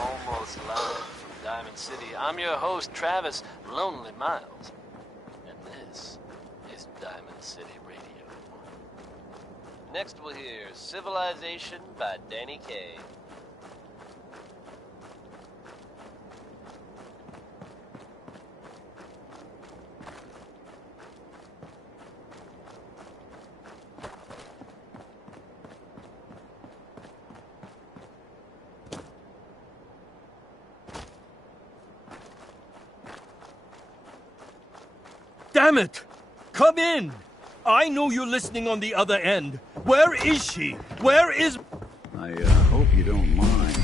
Almost live from Diamond City. I'm your host, Travis Lonely Miles. And this is Diamond City Radio. Next we'll hear Civilization by Danny Kaye. Damn it! Come in! I know you're listening on the other end. Where is she? Where is... I hope you don't mind.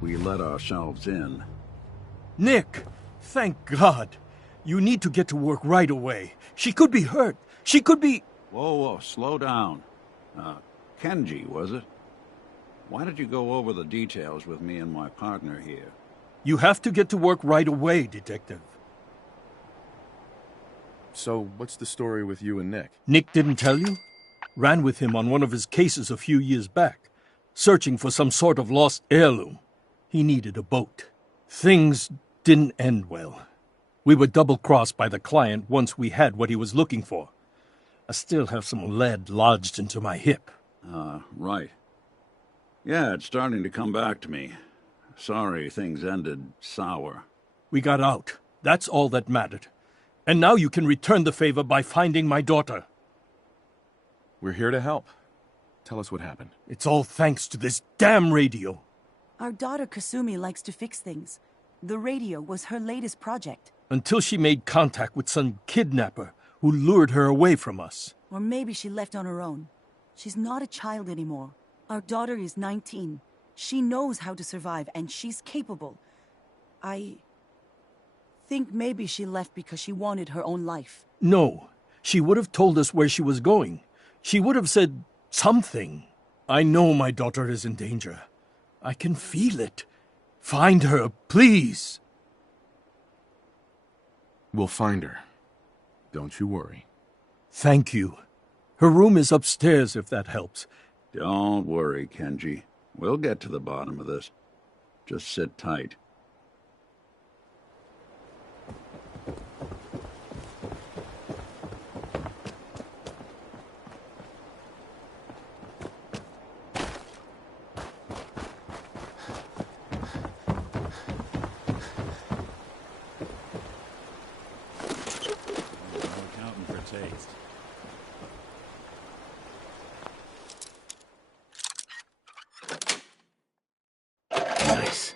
We let ourselves in. Nick! Thank God! You need to get to work right away. She could be hurt. She could be... Whoa, slow down. Kenji, was it? Why did you go over the details with me and my partner here? You have to get to work right away, Detective. So, what's the story with you and Nick? Nick didn't tell you? Ran with him on one of his cases a few years back, searching for some sort of lost heirloom. He needed a boat. Things didn't end well. We were double-crossed by the client once we had what he was looking for. I still have some lead lodged into my hip. Right. Yeah, it's starting to come back to me. Sorry things ended sour. We got out. That's all that mattered. And now you can return the favor by finding my daughter. We're here to help. Tell us what happened. It's all thanks to this damn radio. Our daughter Kasumi likes to fix things. The radio was her latest project. Until she made contact with some kidnapper who lured her away from us. Or maybe she left on her own. She's not a child anymore. Our daughter is 19. She knows how to survive, and she's capable. I think maybe she left because she wanted her own life. No, she would have told us where she was going. She would have said something. I know my daughter is in danger. I can feel it. Find her, please. We'll find her. Don't you worry. Thank you. Her room is upstairs, if that helps. Don't worry, Kenji. We'll get to the bottom of this. Just sit tight. Nice.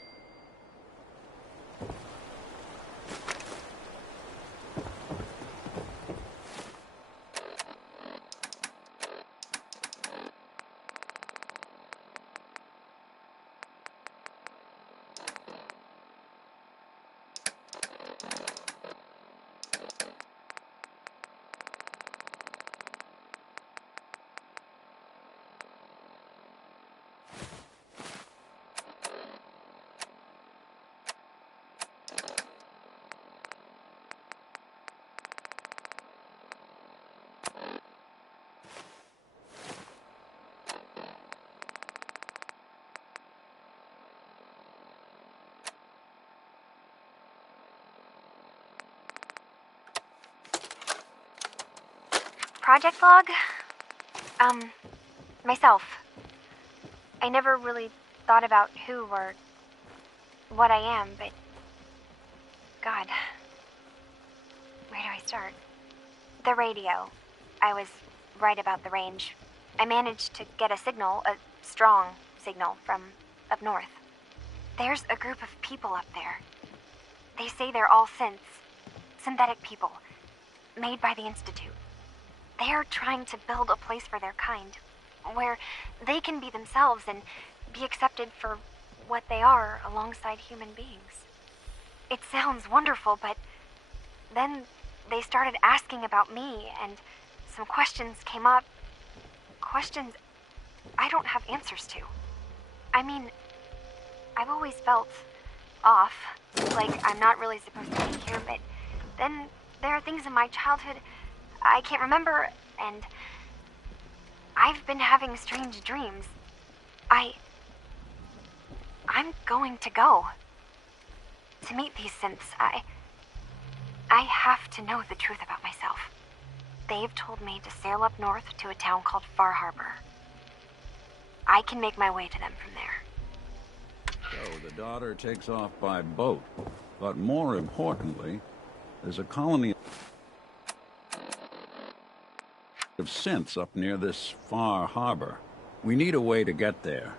Project log? Myself. I never really thought about who or what I am, but... God. Where do I start? The radio. I was right about the range. I managed to get a signal, a strong signal from up north. There's a group of people up there. They say they're all synths, synthetic people, made by the Institute. They're trying to build a place for their kind, where they can be themselves and be accepted for what they are alongside human beings. It sounds wonderful, but then they started asking about me, and some questions came up. Questions I don't have answers to. I mean, I've always felt off, like I'm not really supposed to be here, but then there are things in my childhood I can't remember, and I've been having strange dreams. I'm going to go to meet these synths. I have to know the truth about myself. They've told me to sail up north to a town called Far Harbor. I can make my way to them from there. So the daughter takes off by boat. But more importantly, there's a colony of synths up near this Far Harbor. We need a way to get there.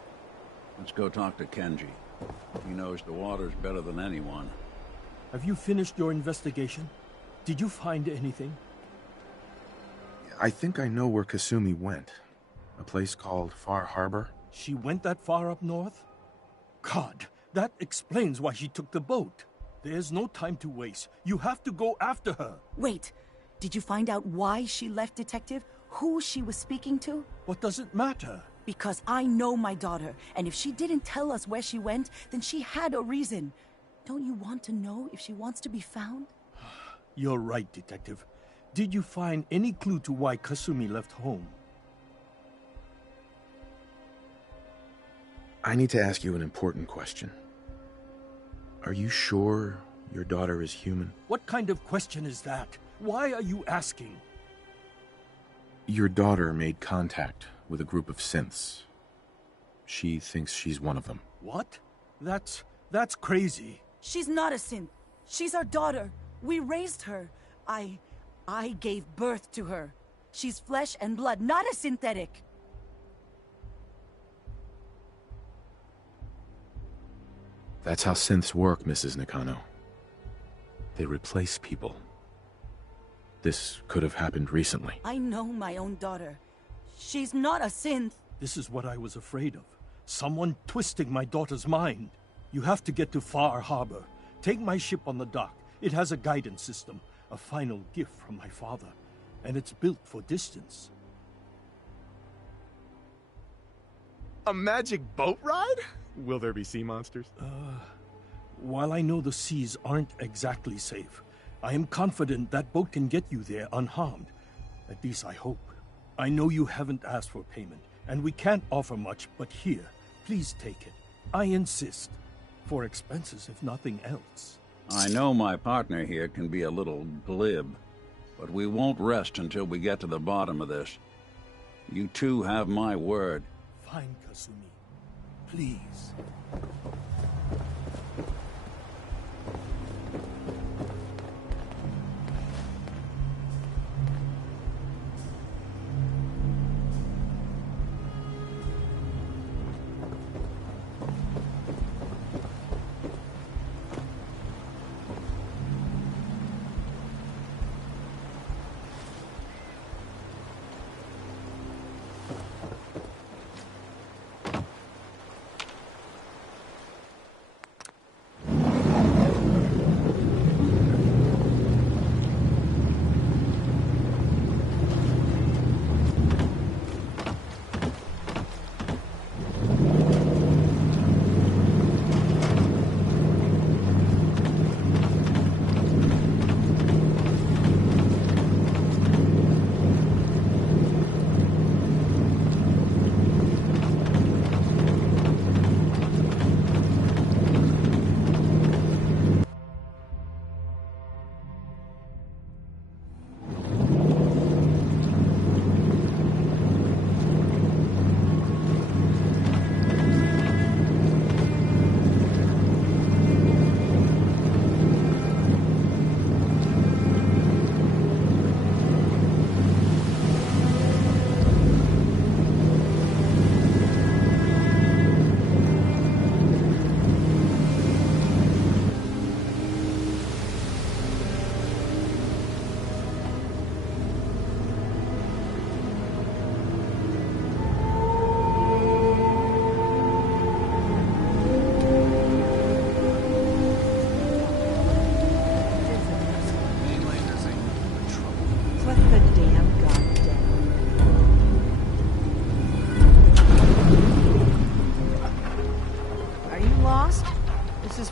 Let's go talk to Kenji. He knows the waters better than anyone. Have you finished your investigation? Did you find anything? I think I know where Kasumi went. A place called Far Harbor. She went that far up north? God, that explains why she took the boat. There's no time to waste. You have to go after her. Wait, did you find out why she left, Detective? Who she was speaking to? What does it matter? Because I know my daughter, and if she didn't tell us where she went, then she had a reason. Don't you want to know if she wants to be found? You're right, Detective. Did you find any clue to why Kasumi left home? I need to ask you an important question. Are you sure your daughter is human? What kind of question is that? Why are you asking? Your daughter made contact with a group of synths. She thinks she's one of them. What? That's crazy. She's not a synth. She's our daughter. We raised her. I gave birth to her. She's flesh and blood, not a synthetic. That's how synths work, Mrs. Nakano. They replace people. This could have happened recently. I know my own daughter. She's not a synth. This is what I was afraid of. Someone twisting my daughter's mind. You have to get to Far Harbor. Take my ship on the dock. It has a guidance system, a final gift from my father, and it's built for distance. A magic boat ride? Will there be sea monsters? While I know the seas aren't exactly safe, I am confident that boat can get you there unharmed. At least I hope. I know you haven't asked for payment, and we can't offer much, but here, please take it. I insist. For expenses, if nothing else. I know my partner here can be a little glib, but we won't rest until we get to the bottom of this. You two have my word. Fine, Kasumi. Please.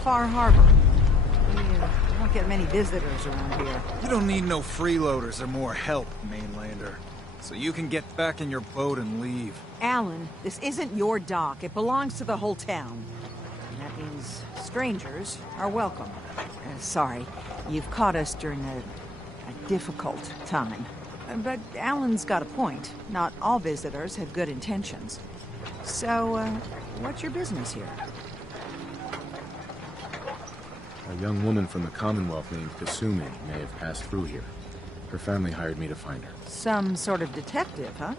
Far Harbor. We don't get many visitors around here. You don't need no freeloaders or more help, mainlander. So you can get back in your boat and leave. Alan, this isn't your dock. It belongs to the whole town. And that means strangers are welcome. Sorry, you've caught us during a difficult time. But Alan's got a point. Not all visitors have good intentions. So, what's your business here? A young woman from the Commonwealth named Kasumi may have passed through here. Her family hired me to find her. Some sort of detective, huh?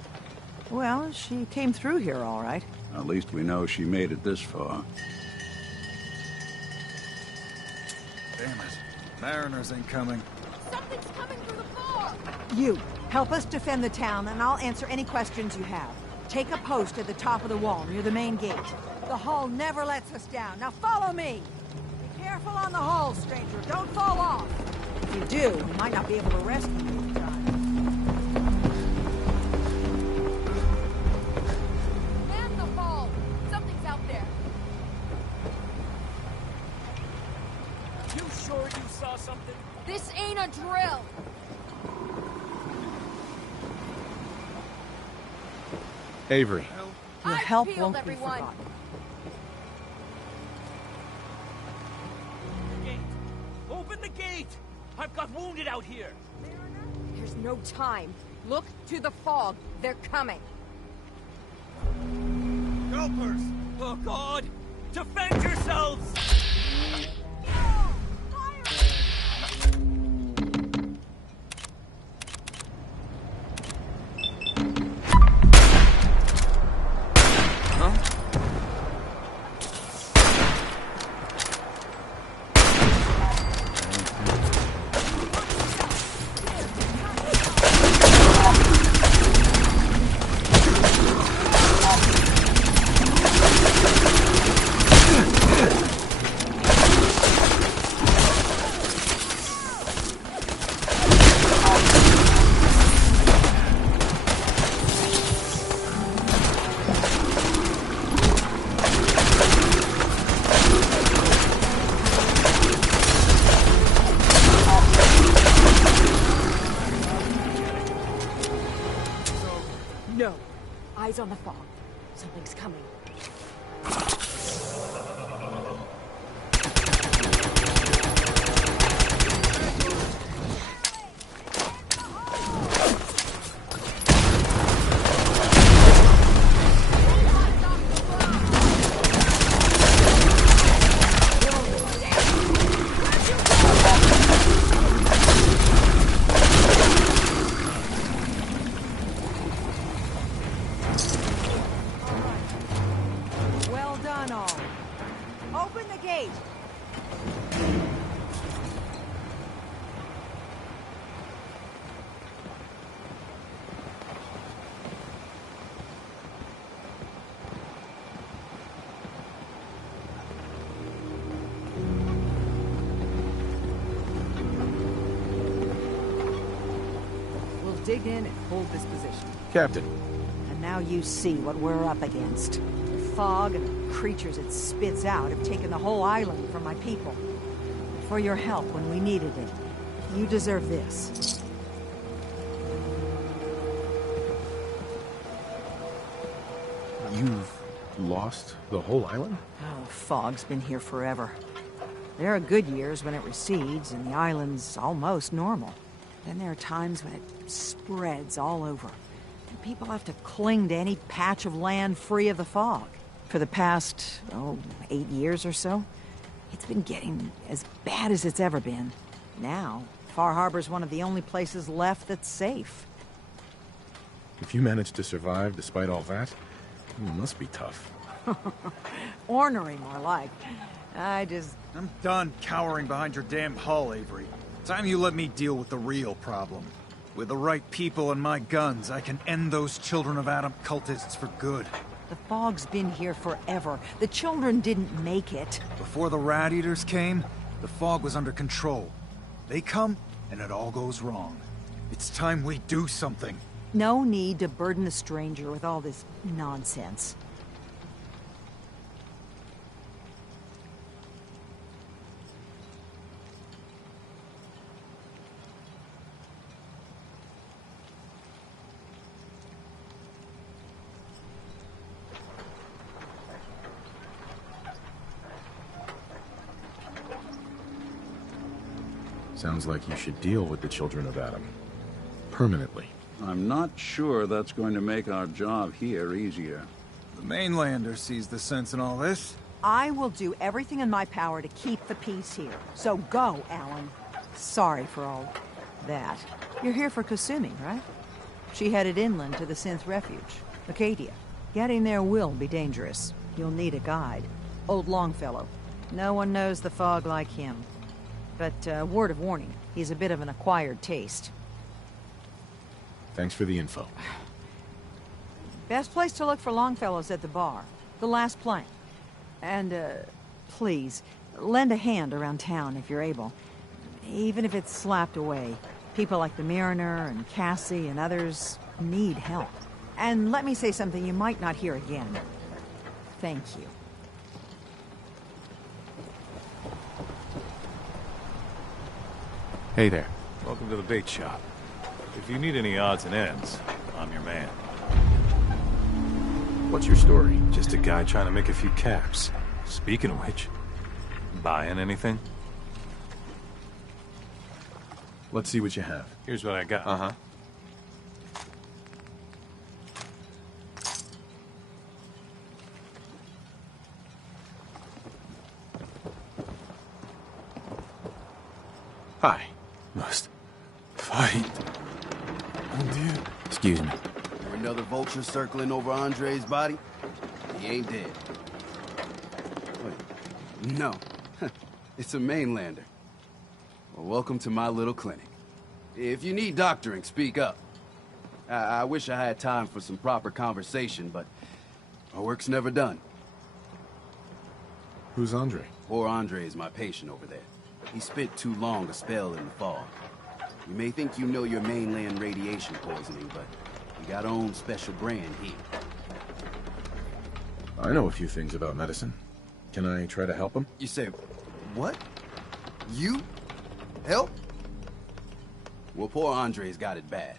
Well, she came through here all right. At least we know she made it this far. Damn it. Mariners ain't coming. Something's coming through the fog! You, help us defend the town, and I'll answer any questions you have. Take a post at the top of the wall near the main gate. The hull never lets us down. Now follow me! Be careful on the hull, stranger. Don't fall off. If you do, we might not be able to rescue you in time. Man the hull! Something's out there. You sure you saw something? This ain't a drill! Avery. Your Eyes help peeled, won't everyone. be forgotten. Open the gate! I've got wounded out here! There's no time. Look to the fog. They're coming. Helpers! Oh God! Defend yourselves! No. Eyes on the fog. Something's coming. Well done, all. Open the gate! We'll dig in and hold this position. Captain. And now you see what we're up against. The fog and the creatures it spits out have taken the whole island from my people. For your help when we needed it. You deserve this. You've lost the whole island? Oh, fog's been here forever. There are good years when it recedes and the island's almost normal. Then there are times when it spreads all over. And people have to cling to any patch of land free of the fog. For the past, 8 years or so, it's been getting as bad as it's ever been. Now, Far Harbor's one of the only places left that's safe. If you managed to survive despite all that, it must be tough. Ornery, more like. I'm done cowering behind your damn hull, Avery. Time you let me deal with the real problem. With the right people and my guns, I can end those Children of Adam cultists for good. The fog's been here forever. The children didn't make it. Before the Rat Eaters came, the fog was under control. They come, and it all goes wrong. It's time we do something. No need to burden a stranger with all this nonsense. Sounds like you should deal with the Children of Adam. Permanently. I'm not sure that's going to make our job here easier. The mainlander sees the sense in all this. I will do everything in my power to keep the peace here. So go, Alan. Sorry for all that. You're here for Kasumi, right? She headed inland to the Synth Refuge, Acadia. Getting there will be dangerous. You'll need a guide. Old Longfellow. No one knows the fog like him. But, word of warning, he's a bit of an acquired taste. Thanks for the info. Best place to look for Longfellow's at the bar. The last plank. And, please, lend a hand around town if you're able. Even if it's slapped away. People like the Mariner and Cassie and others need help. And let me say something you might not hear again. Thank you. Hey there. Welcome to the bait shop. If you need any odds and ends, I'm your man. What's your story? Just a guy trying to make a few caps. Speaking of which, buying anything? Let's see what you have. Here's what I got. Uh-huh. Hi. Must fight. Oh dear. Excuse me. There another vulture circling over Andre's body? He ain't dead. Wait, no. It's a mainlander. Well, welcome to my little clinic. If you need doctoring, speak up. I wish I had time for some proper conversation, but our work's never done. Who's Andre? Poor Andre is my patient over there. He spent too long a spell in the fog. You may think you know your mainland radiation poisoning, but we got our own special brand here. I know a few things about medicine. Can I try to help him? You say, what? You? Help? Well, poor Andre's got it bad.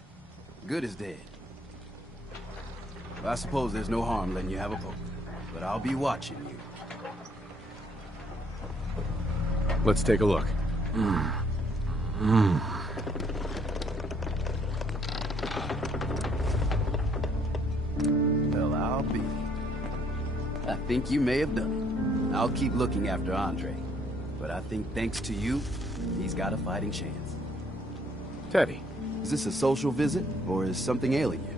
Good is dead. Well, I suppose there's no harm letting you have a poke, but I'll be watching you. Let's take a look. Well, I'll be. I think you may have done it. I'll keep looking after Andre. But I think thanks to you, he's got a fighting chance. Teddy. Is this a social visit, or is something ailing you?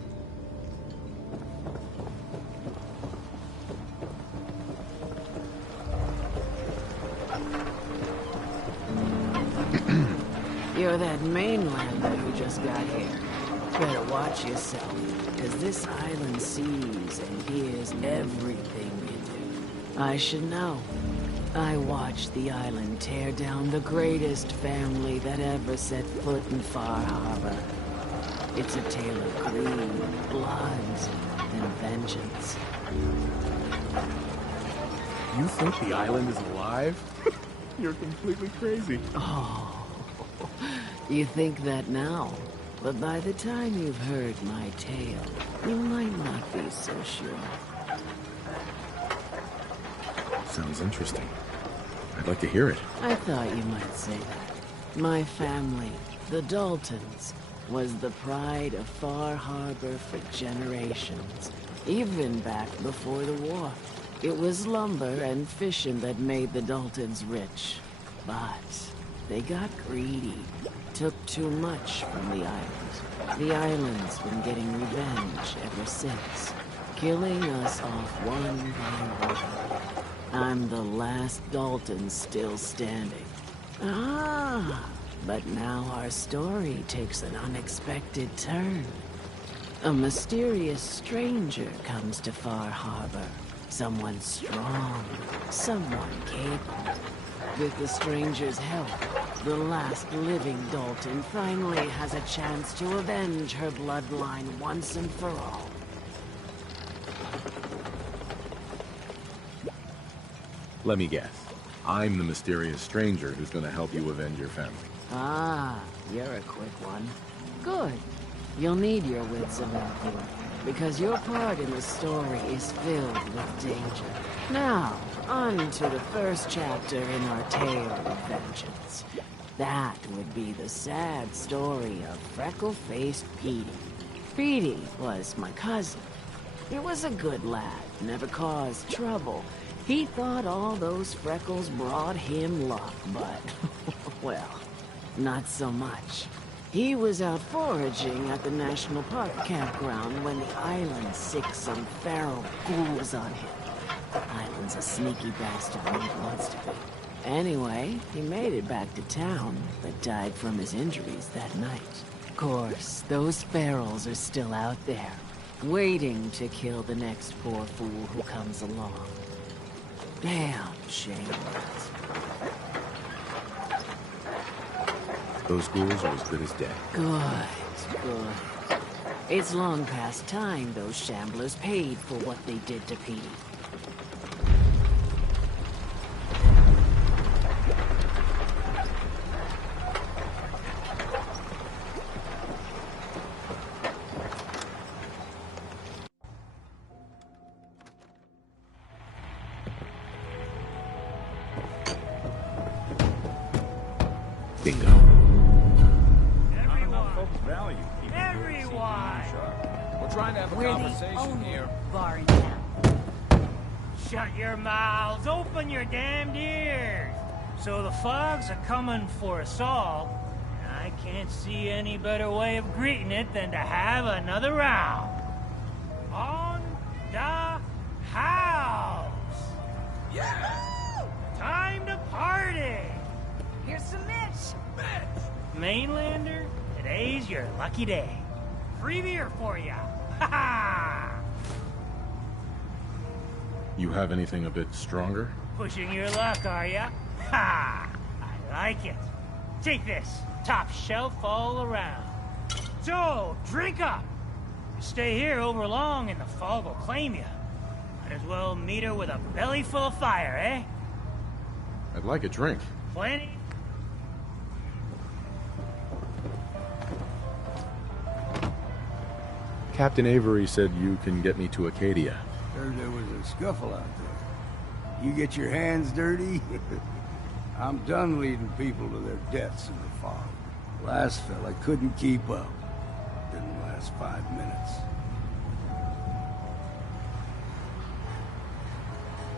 You're that mainlander who just got here. Better watch yourself, because this island sees and hears everything you do. I should know. I watched the island tear down the greatest family that ever set foot in Far Harbor. It's a tale of greed, blood, and vengeance. You think the island is alive? You're completely crazy. Oh, you think that now, but by the time you've heard my tale, you might not be so sure. Sounds interesting. I'd like to hear it. I thought you might say that. My family, the Daltons, was the pride of Far Harbor for generations, even back before the war. It was lumber and fishing that made the Daltons rich. But they got greedy, took too much from the island. The island's been getting revenge ever since, killing us off one by one. I'm the last Dalton still standing. Ah, but now our story takes an unexpected turn. A mysterious stranger comes to Far Harbor. Someone strong, someone capable. With the stranger's help, the last living Dalton finally has a chance to avenge her bloodline once and for all. Let me guess. I'm the mysterious stranger who's gonna help you avenge your family. Ah, you're a quick one. Good. You'll need your wits about you, because your part in the story is filled with danger. Now, on to the first chapter in our tale of vengeance. That would be the sad story of freckle-faced Petey. Petey was my cousin. He was a good lad, never caused trouble. He thought all those freckles brought him luck, but, well, not so much. He was out foraging at the National Park campground when the island sicked some feral ghouls on him. Island's a sneaky bastard when he wants to be. Anyway, he made it back to town, but died from his injuries that night. Of course, those ferals are still out there, waiting to kill the next poor fool who comes along. Damn shame. Those ghouls are as good as dead. Good. It's long past time those shamblers paid for what they did to Petey. Bingo. We're trying to have a conversation here. Bar in town. Shut your mouths, open your damned ears. So the fogs are coming for us all, and I can't see any better way of greeting it than to have another round. On the house. Yeah! Time to party. Here's some Mitch. Mainlander, today's your lucky day. Free beer for ya. Ha ha! You have anything a bit stronger? Pushing your luck, are ya? Ha! I like it. Take this. Top shelf all around. So, drink up. You stay here over long and the fog will claim you. Might as well meet her with a belly full of fire, eh? I'd like a drink. Plenty? Captain Avery said you can get me to Acadia. Heard there was a scuffle out there. You get your hands dirty? I'm done leading people to their deaths in the fog. Last fella couldn't keep up. Didn't last 5 minutes.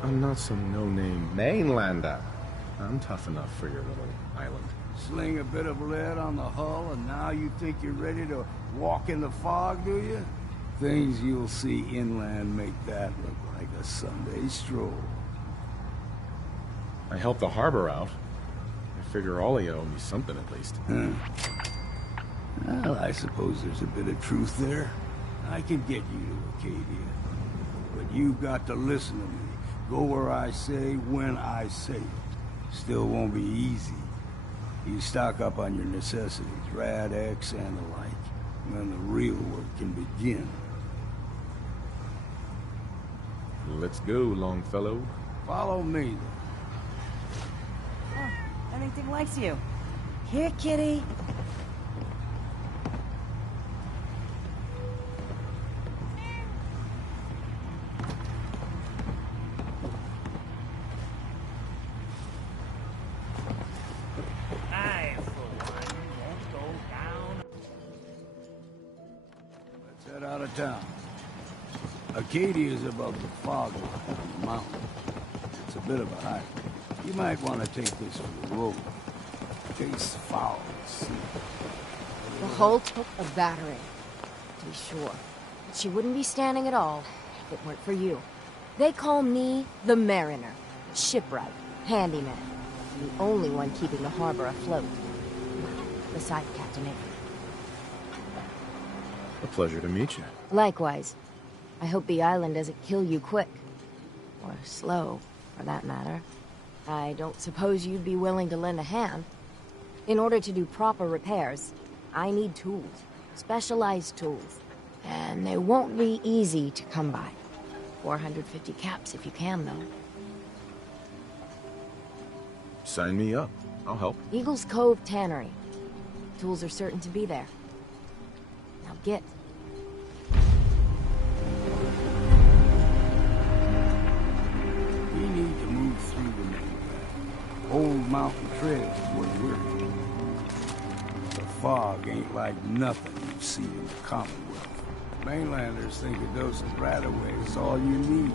I'm not some no-name mainlander. I'm tough enough for your little island. Sling a bit of lead on the hull, and now you think you're ready to walk in the fog, do you? Things you'll see inland make that look like a Sunday stroll. I helped the harbor out. I figure all of you owe me something at least. Well, I suppose there's a bit of truth there. I can get you to Acadia. But you've got to listen to me. Go where I say, when I say it. Still won't be easy. You stock up on your necessities, Rad-X and the like. And then the real work can begin. Let's go, Longfellow. Follow me, then. Oh, everything likes you. Here, kitty. I, for one, won't go down. Let's head out of town. Acadia is above the fog line on the mountain. It's a bit of a hike. You might want to take this for the road. Chase foul, see. The hull took a battering, to be sure. But she wouldn't be standing at all if it weren't for you. They call me the Mariner, shipwright, handyman, the only one keeping the harbor afloat. Beside Captain Avery. A pleasure to meet you. Likewise. I hope the island doesn't kill you quick. Or slow, for that matter. I don't suppose you'd be willing to lend a hand. In order to do proper repairs, I need tools. Specialized tools. And they won't be easy to come by. 450 caps if you can, though. Sign me up. I'll help. Eagles Cove Tannery. Tools are certain to be there. Now get. We need to move through the main path. Old Mountain Trail is where we're headed. fog ain't like nothing you've seen in the Commonwealth. Mainlanders think a dose of Radaway is all you need.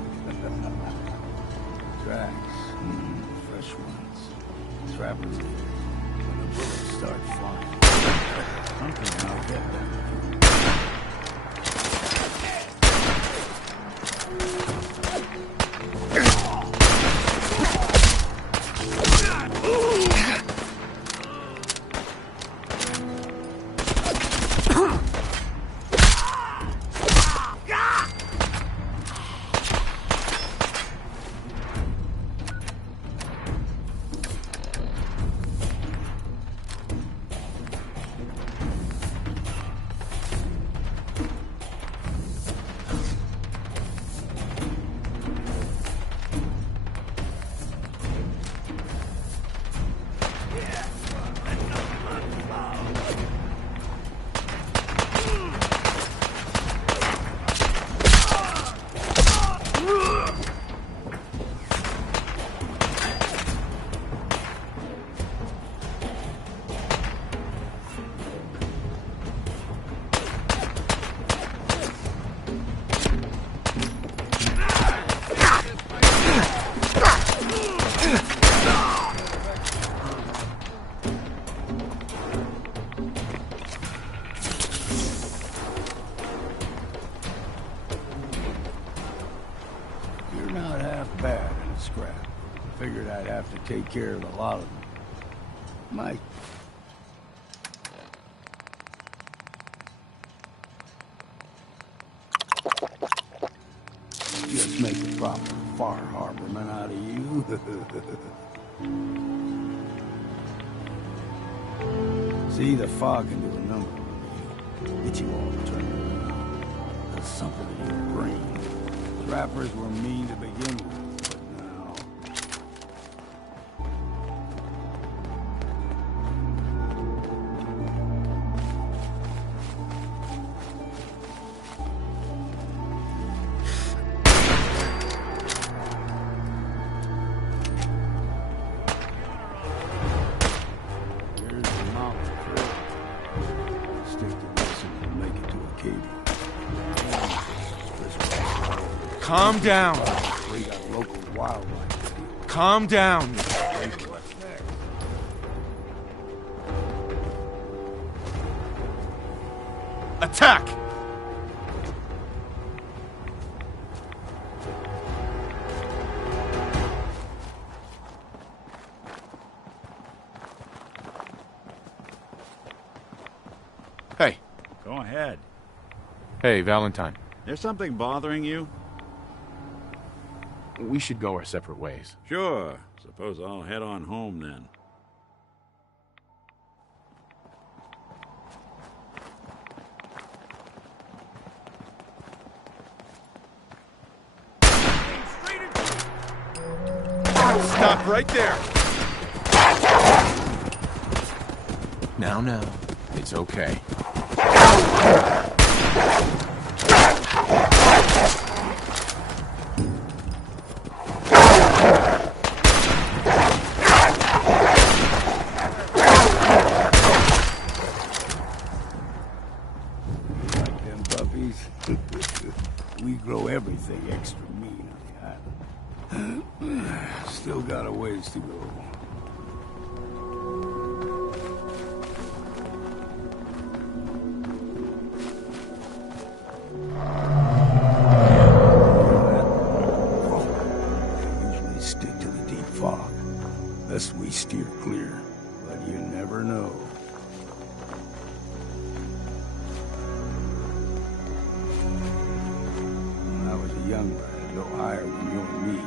Tracks, fresh ones. Trappers, when the bullets start flying. Something I'll get them. Figured I'd have to take care of a lot of them. Mike. Just make a proper Far Harborman out of you. See, the fog can do a number on you. Get you all turned around. There's something in your brain. Trappers were mean to begin with. Calm down. Calm down. Attack! Hey. Go ahead. Hey, Valentine. There's something bothering you? We should go our separate ways. Sure. Suppose I'll head on home then. Stop right there! Now. It's okay. We grow everything extra mean on the island. Still got a ways to go. Usually stick to the deep fog. Best we steer clear, but you never know. Young lad, no higher than you and me.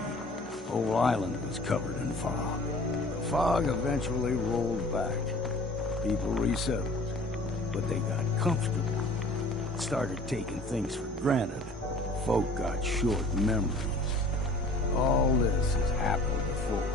Whole island was covered in fog. The fog eventually rolled back. People resettled, but they got comfortable. Started taking things for granted. Folk got short memories. All this has happened before.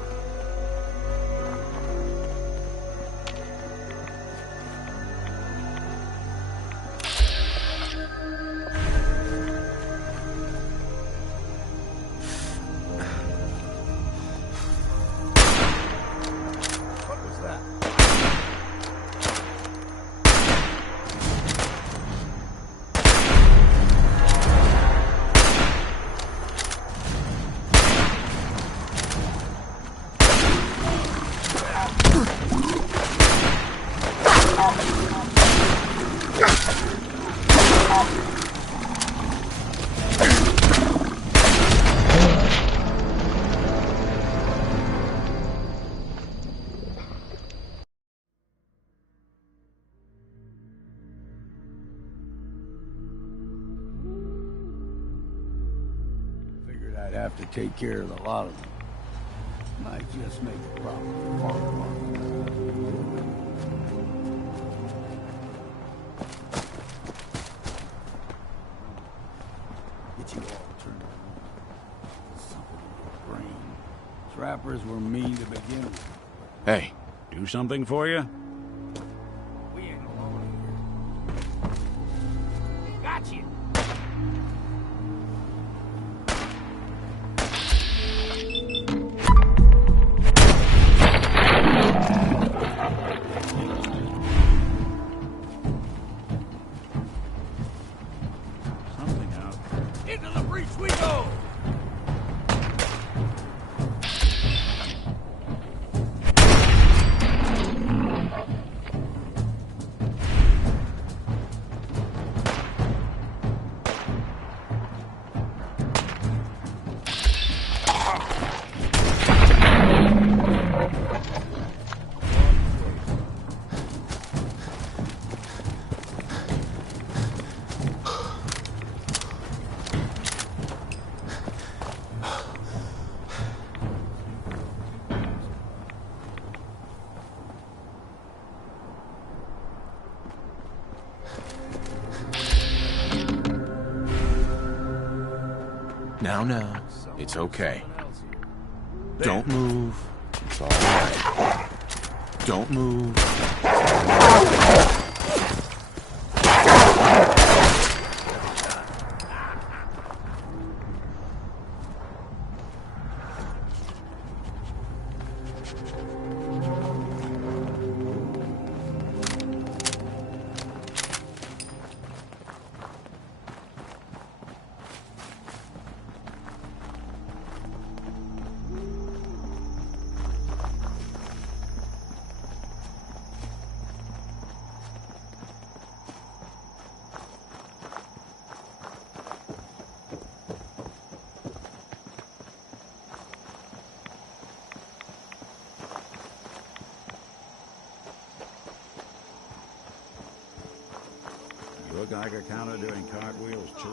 have to take care of a lot of them. Might just make a proper farm. Get you all turned on. Something in your brain. Trappers were mean to begin with. Hey, do something for you? We ain't alone here. Got you. Something out. Into the breach we go! Now, it's okay. Don't move. It's all right. Don't move. You look like a counter doing cartwheels, too.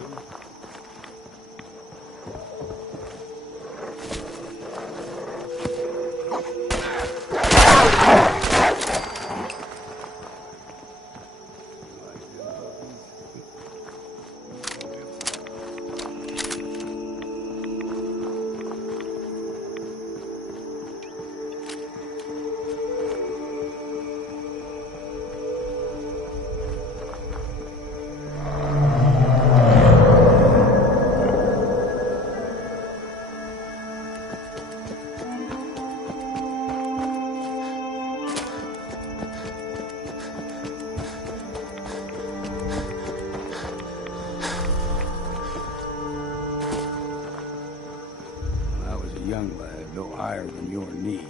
Young lad, no higher than your knee.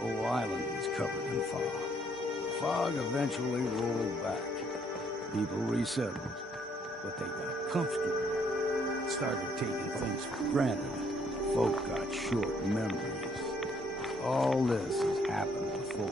The whole island was covered in fog. The fog eventually rolled back. People resettled, but they got comfortable. Started taking things for granted. Folk got short memories. All this has happened before.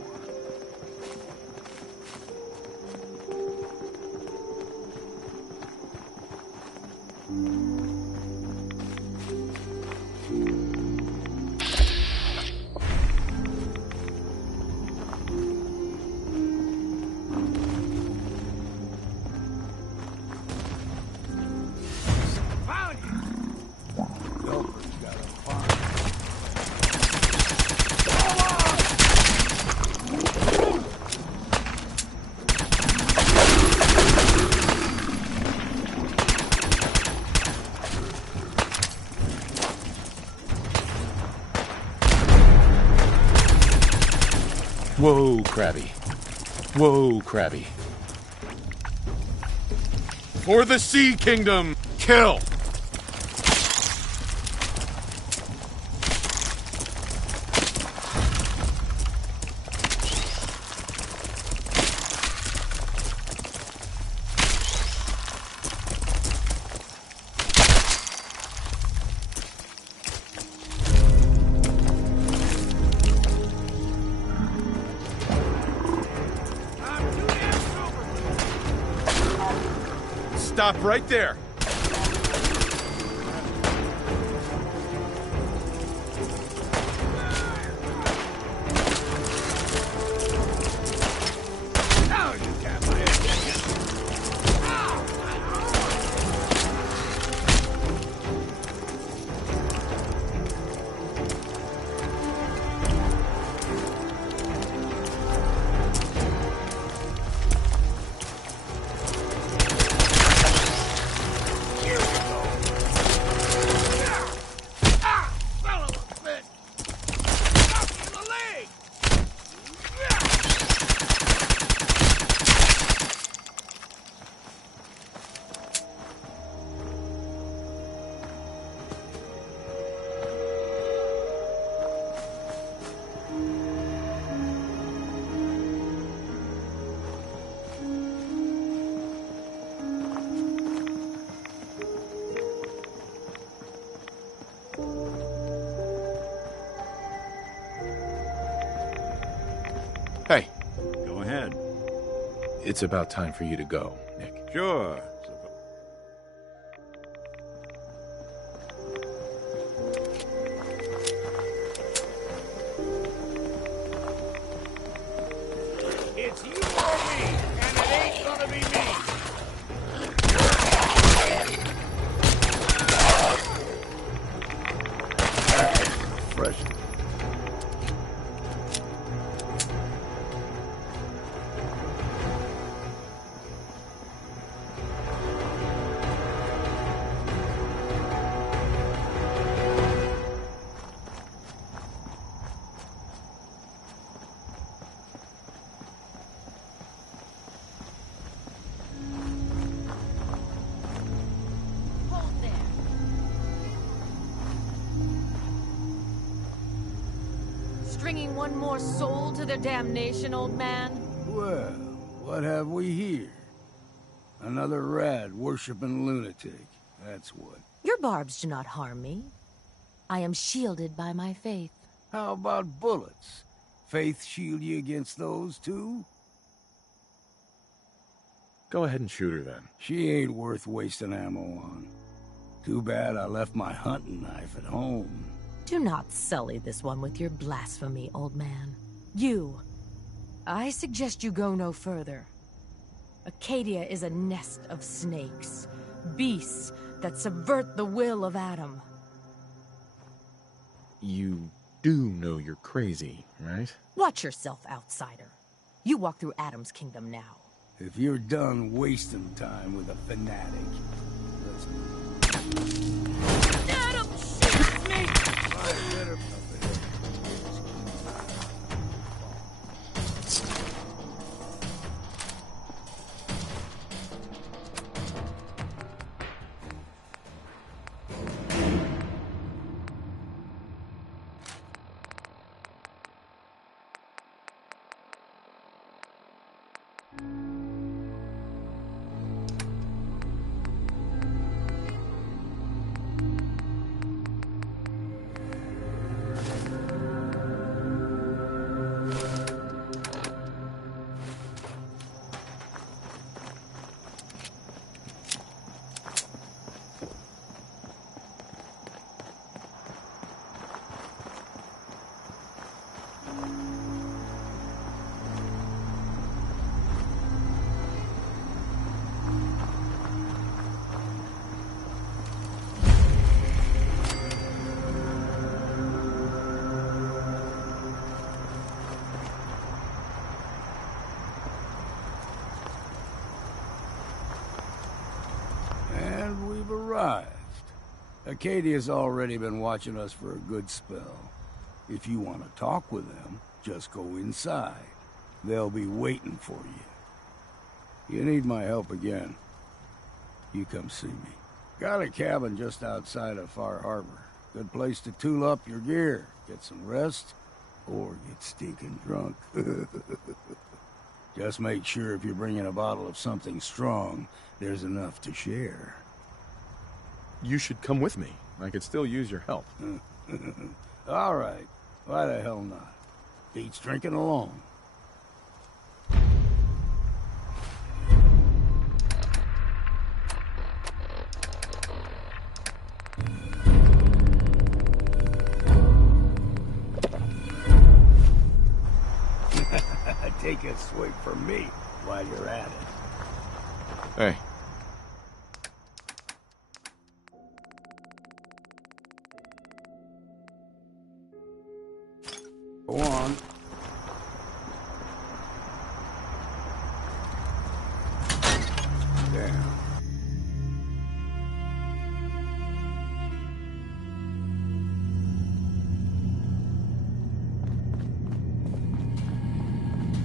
Whoa, Crabby. Whoa, Crabby. For the Sea Kingdom, kill! Stop right there. Hey. Go ahead. It's about time for you to go, Nick. Sure. It's you or me, and it ain't gonna be me. Fresh. Stringing one more soul to their damnation, old man? Well, what have we here? Another rad-worshipping lunatic, that's what. Your barbs do not harm me. I am shielded by my faith. How about bullets? Faith shield you against those, too? Go ahead and shoot her, then. She ain't worth wasting ammo on. Too bad I left my hunting knife at home. Do not sully this one with your blasphemy, old man. You. I suggest you go no further. Acadia is a nest of snakes. Beasts that subvert the will of Adam. You do know you're crazy, right? Watch yourself, outsider. You walk through Adam's kingdom now. If you're done wasting time with a fanatic, let's move. Adam shoots me! And we've arrived. Acadia's already been watching us for a good spell. If you want to talk with them, just go inside. They'll be waiting for you. You need my help again, you come see me. Got a cabin just outside of Far Harbor. Good place to tool up your gear, get some rest, or get stinking drunk. Just make sure if you're bringing a bottle of something strong, there's enough to share. You should come with me. I could still use your help. All right. Why the hell not? Beats drinking alone. Take a swig from me while you're at it. Hey. Go on. Damn.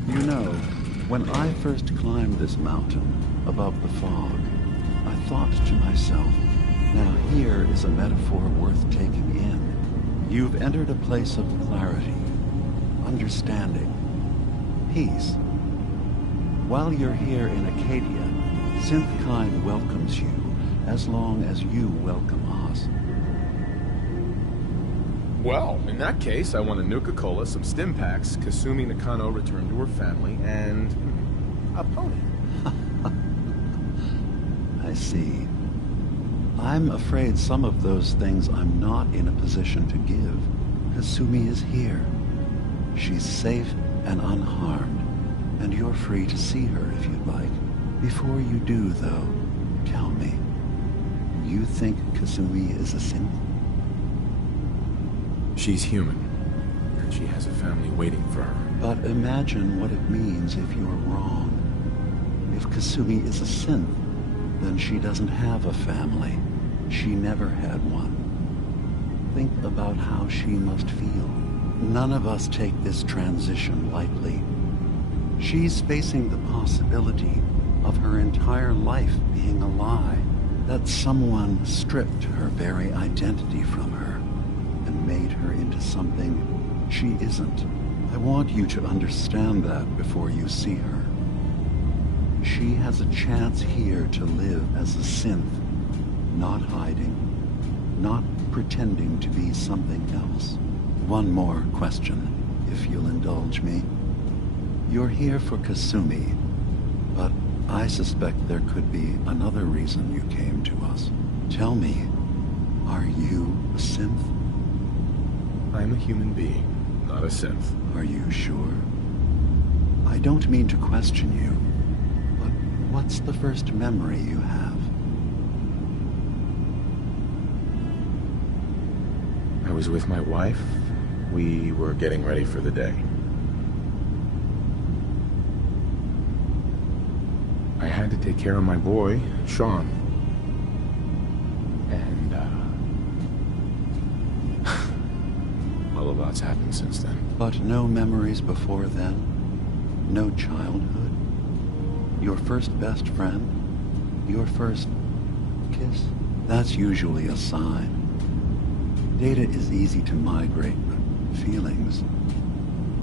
You know, when I first climbed this mountain above the fog, I thought to myself, now here is a metaphor worth taking in. You've entered a place of clarity, understanding, peace. While you're here in Acadia, Synthkind welcomes you as long as you welcome us. Well, in that case, I want a Nuka-Cola, some stim packs, Kasumi Nakano returned to her family, and a pony. I see. I'm afraid some of those things I'm not in a position to give. Kasumi is here. She's safe and unharmed, and you're free to see her if you'd like. Before you do, though, tell me, you think Kasumi is a synth? She's human, and she has a family waiting for her. But imagine what it means if you're wrong. If Kasumi is a synth, then she doesn't have a family. She never had one. Think about how she must feel. None of us take this transition lightly. She's facing the possibility of her entire life being a lie, that someone stripped her very identity from her and made her into something she isn't. I want you to understand that before you see her. She has a chance here to live as a synth, not hiding, not pretending to be something else. One more question, if you'll indulge me. You're here for Kasumi, but I suspect there could be another reason you came to us. Tell me, are you a synth? I'm a human being, not a synth. Are you sure? I don't mean to question you, but what's the first memory you have? I was with my wife. We were getting ready for the day. I had to take care of my boy, Sean. And, well, a lot's happened since then. But no memories before then? No childhood? Your first best friend? Your first kiss? That's usually a sign. Data is easy to migrate, but feelings,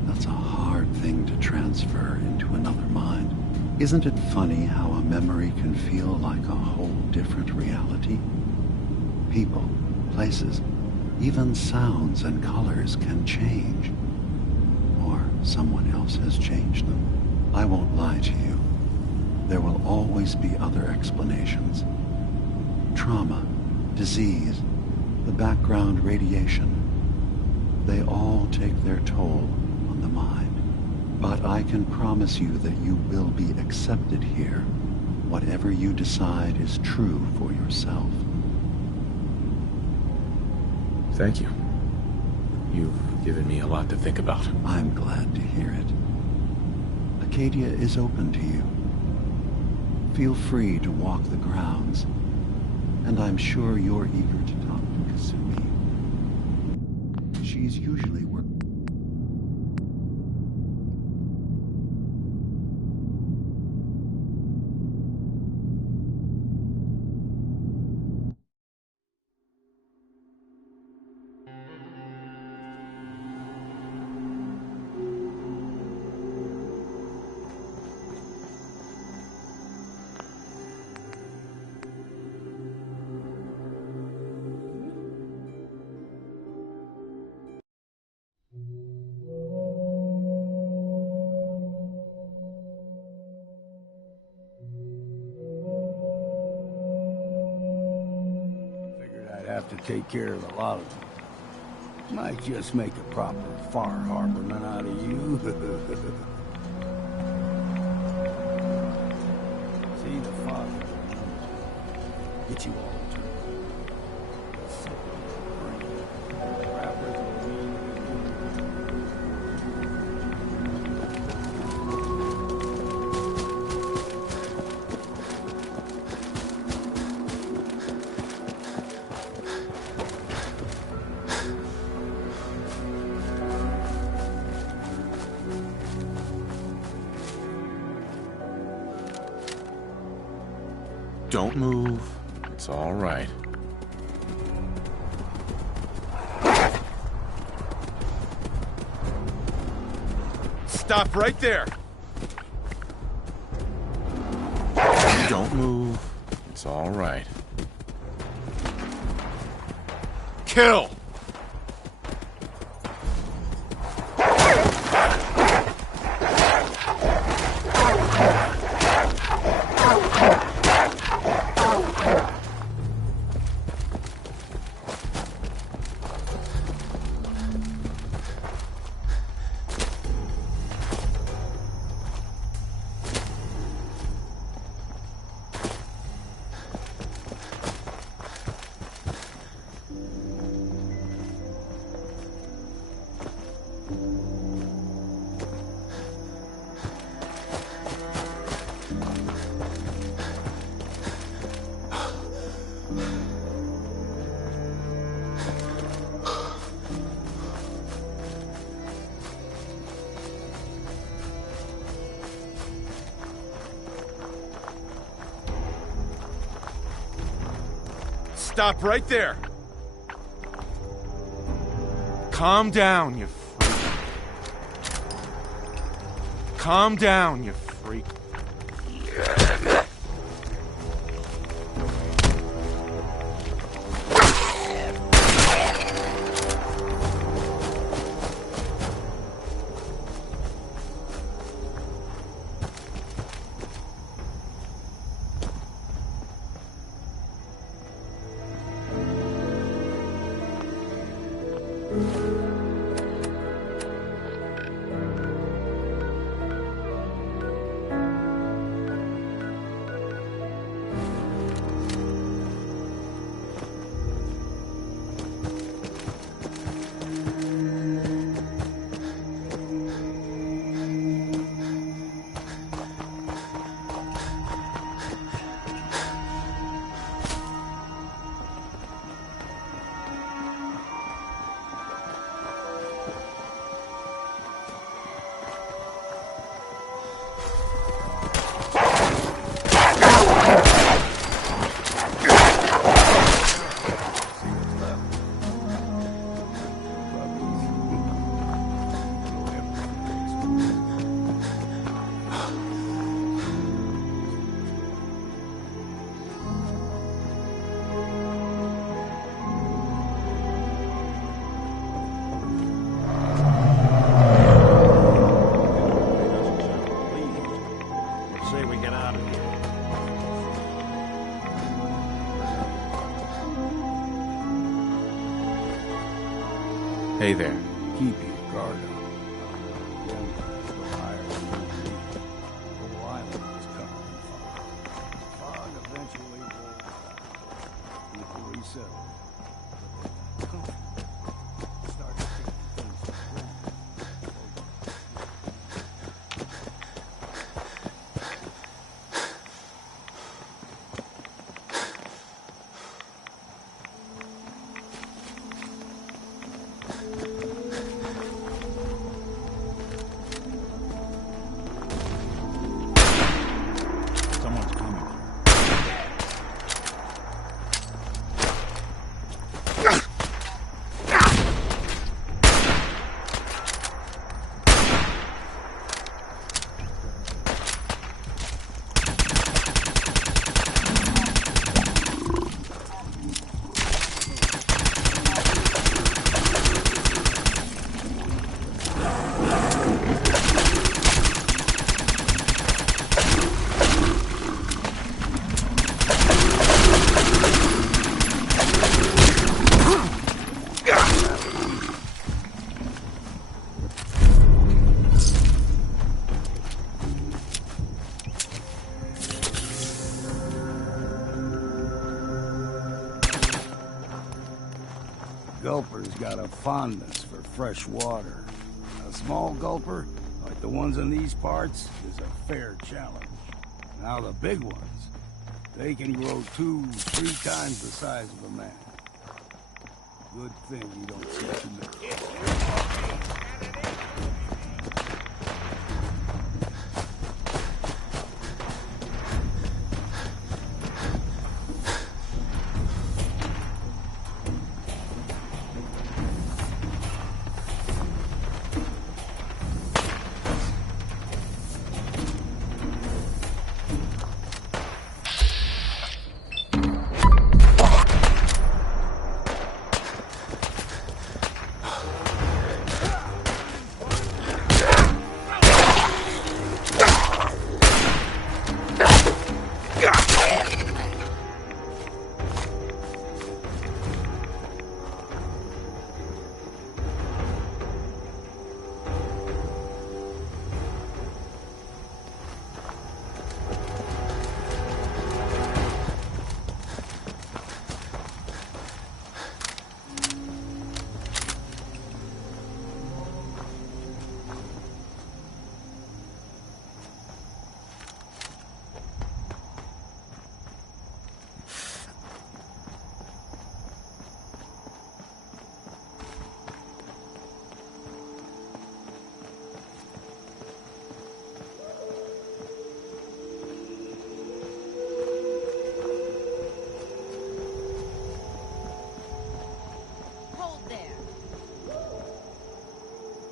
that's a hard thing to transfer into another mind. Isn't it funny how a memory can feel like a whole different reality? People, places, even sounds and colors can change. Or someone else has changed them. I won't lie to you. There will always be other explanations. Trauma, disease, the background radiation. They all take their toll on the mind. But I can promise you that you will be accepted here, whatever you decide is true for yourself. Thank you. You've given me a lot to think about. I'm glad to hear it. Acadia is open to you. Feel free to walk the grounds, and I'm sure you're eager to talk to Kasumi. She's usually working. To take care of a lot of them. Might just make a proper Far Harborman out of you. See the father. Get you all turned. Don't move. It's all right. Stop right there! Don't move. It's all right. Kill! Stop right there. Calm down, you freak. Calm down, you freak. Hey there. Keep your guard up. Go higher than you believe. The whole island is covered in fog. Fog eventually rolls out. People resettle. Start to think things are Gulper's got a fondness for fresh water. A small gulper, like the ones in these parts, is a fair challenge. Now the big ones, they can grow 2-3 times the size of a man. Good thing you don't see too many.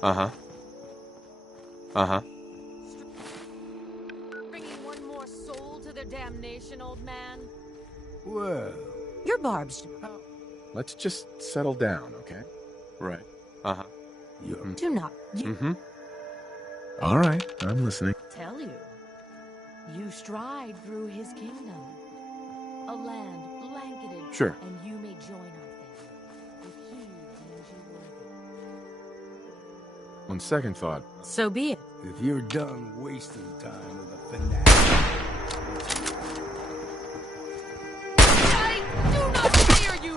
Uh-huh. Uh-huh. Bringing one more soul to their damnation, old man. Well... You're Barb's. Let's just settle down, okay? Right. Uh-huh. Do not. Mm-hmm. All right, I'm listening. Tell you. You stride through his kingdom. A land blanketed. Sure. And you may join our family. If he deems you worthy. On second thought... So be it. If you're done wasting time with a fanatic... I do not fear you,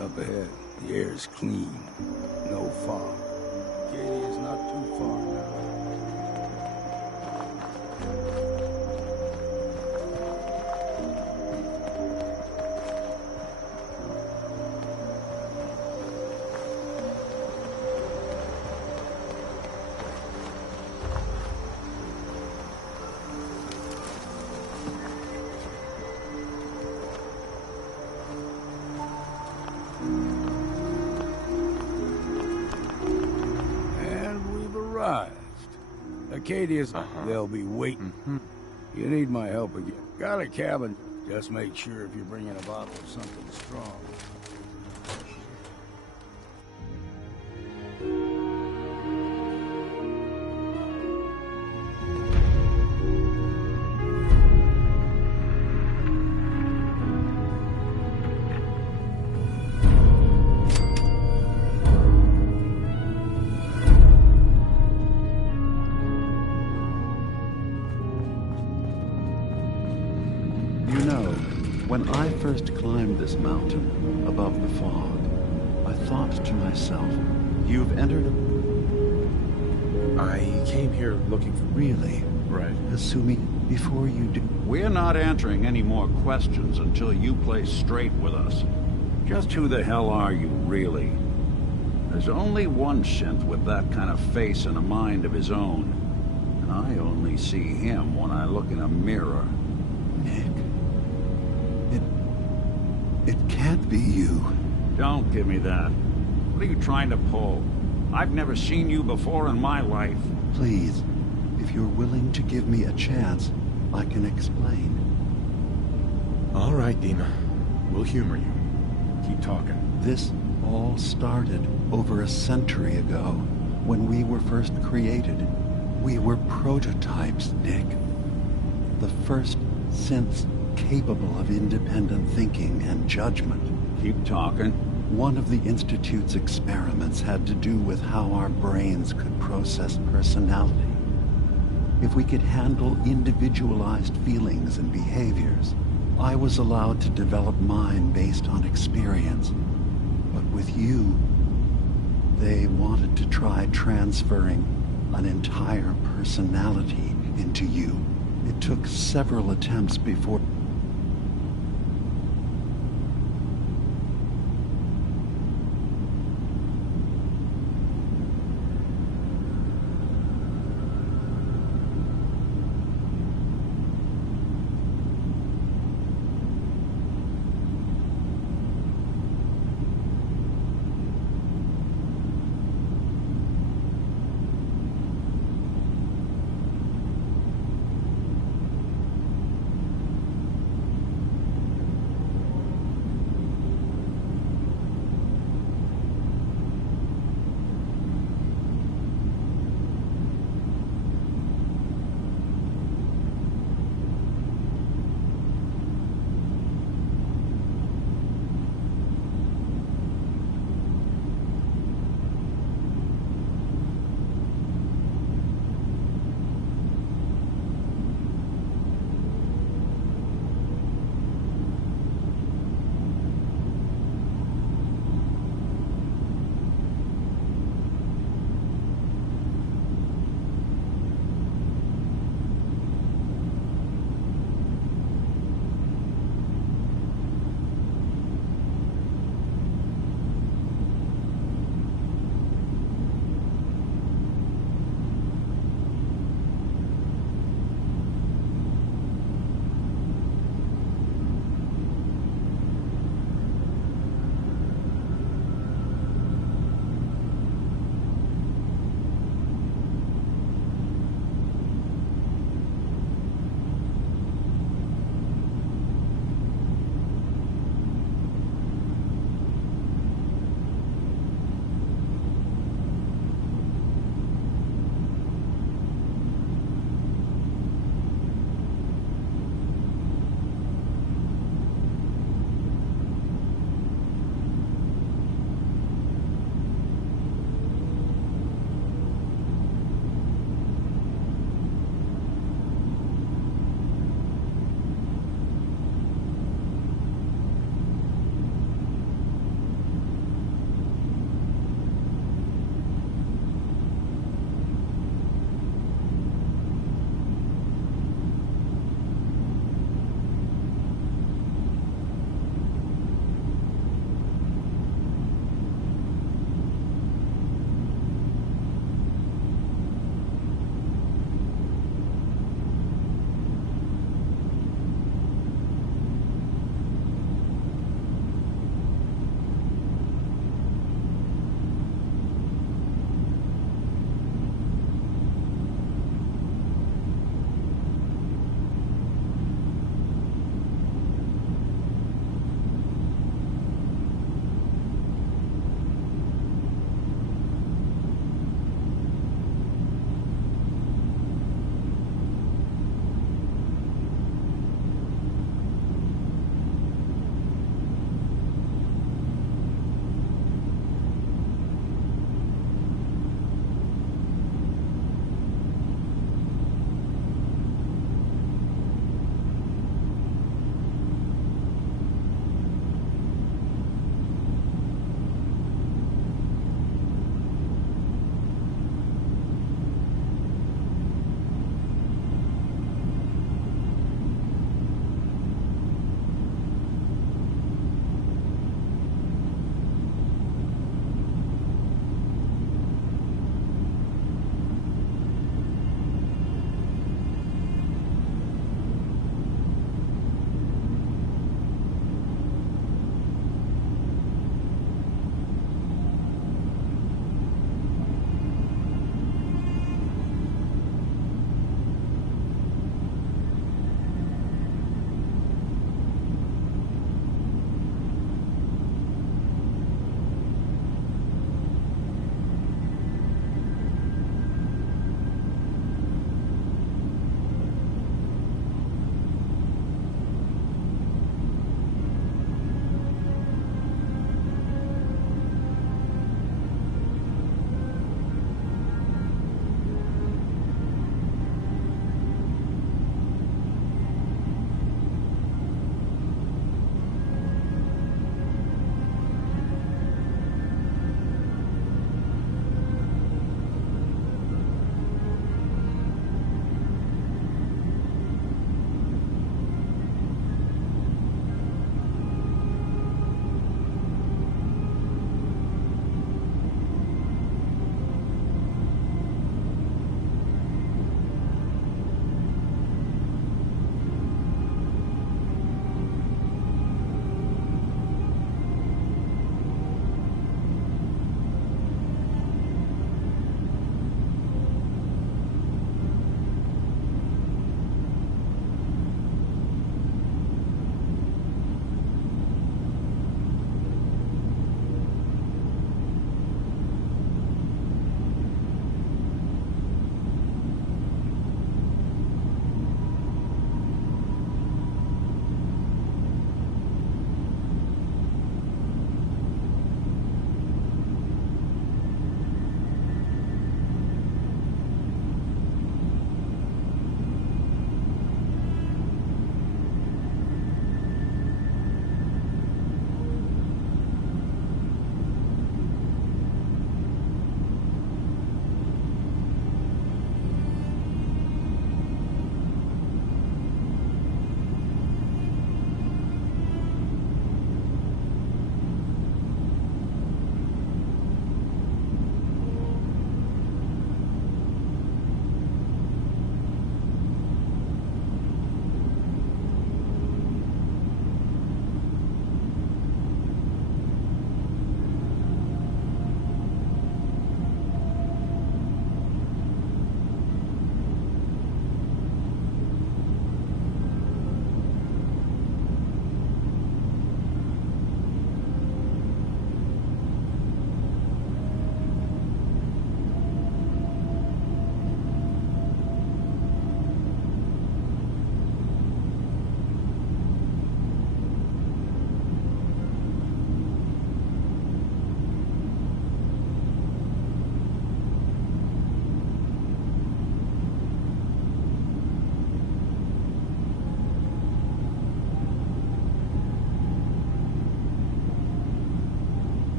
Up ahead, the air's clean. No fog. Acadia's not too far now. Acadia's, they'll be waiting. You need my help again. Got a cabin. Just make sure if you're bringing a bottle of something strong. When I first climbed this mountain above the fog, I thought to myself, you've entered I came here looking for... Really? Right. Asumi, before you do... We're not answering any more questions until you play straight with us. Just who the hell are you, really? There's only one synth with that kind of face and a mind of his own. And I only see him when I look in a mirror. Nick... It can't be you. Don't give me that. What are you trying to pull? I've never seen you before in my life. Please, if you're willing to give me a chance, I can explain. All right, Dima. We'll humor you. Keep talking. This all started over a century ago, when we were first created. We were prototypes, Nick. The first synths capable of independent thinking and judgment. Keep talking. One of the Institute's experiments had to do with how our brains could process personality. If we could handle individualized feelings and behaviors, I was allowed to develop mine based on experience. But with you, they wanted to try transferring an entire personality into you. It took several attempts before...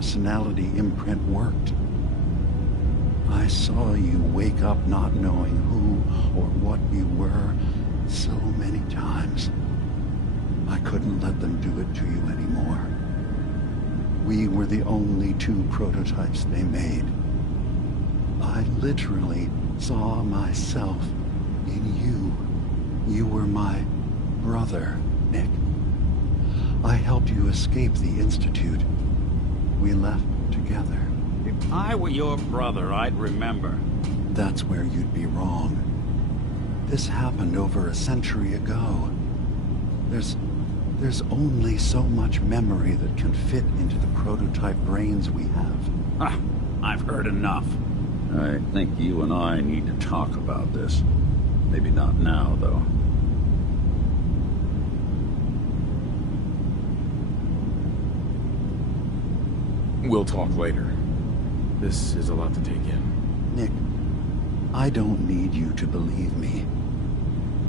personality imprint worked. I saw you wake up not knowing who or what you were so many times. I couldn't let them do it to you anymore. We were the only 2 prototypes they made. I literally saw myself in you. You were my brother, Nick. I helped you escape the Institute. We left together. If I were your brother, I'd remember. That's where you'd be wrong. This happened over a century ago. There's only so much memory that can fit into the prototype brains we have. I've heard enough. I think you and I need to talk about this. Maybe not now, though. We'll talk later. This is a lot to take in. Nick, I don't need you to believe me.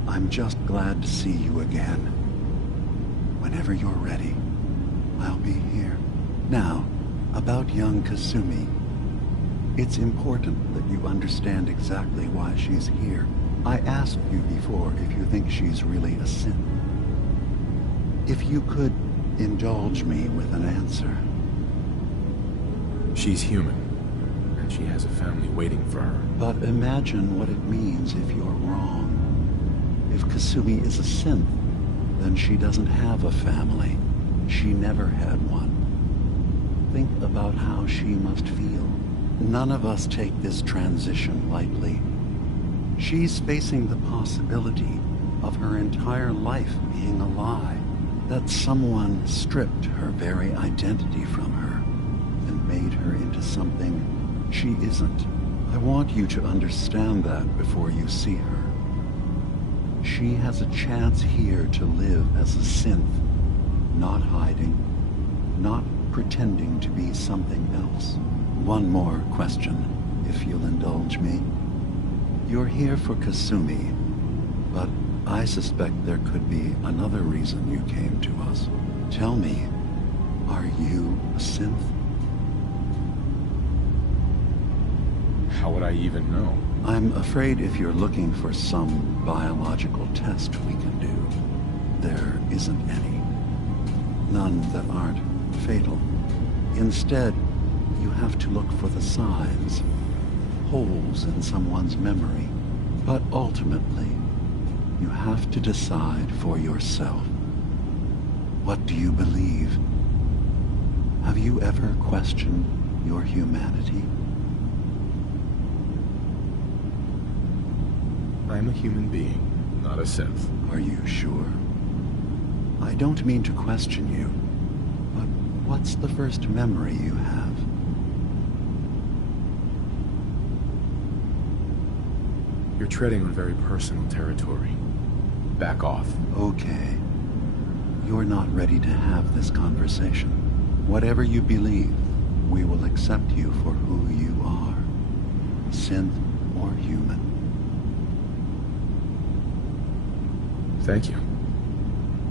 I'm just glad to see you again. Whenever you're ready, I'll be here. Now, about young Kasumi. It's important that you understand exactly why she's here. I asked you before if you think she's really a synth. If you could indulge me with an answer. She's human, and she has a family waiting for her. But imagine what it means if you're wrong. If Kasumi is a synth, then she doesn't have a family. She never had one. Think about how she must feel. None of us take this transition lightly. She's facing the possibility of her entire life being a lie. That someone stripped her very identity from her and made her into something she isn't. I want you to understand that before you see her. She has a chance here to live as a synth, not hiding, not pretending to be something else. One more question, if you'll indulge me. You're here for Kasumi, but I suspect there could be another reason you came to us. Tell me, are you a synth? How would I even know? I'm afraid if you're looking for some biological test we can do, there isn't any. None that aren't fatal. Instead, you have to look for the signs, holes in someone's memory. But ultimately, you have to decide for yourself. What do you believe? Have you ever questioned your humanity? I'm a human being, not a synth. Are you sure? I don't mean to question you, but what's the first memory you have? You're treading on very personal territory. Back off. Okay. You're not ready to have this conversation. Whatever you believe, we will accept you for who you are. Synth or human. Thank you.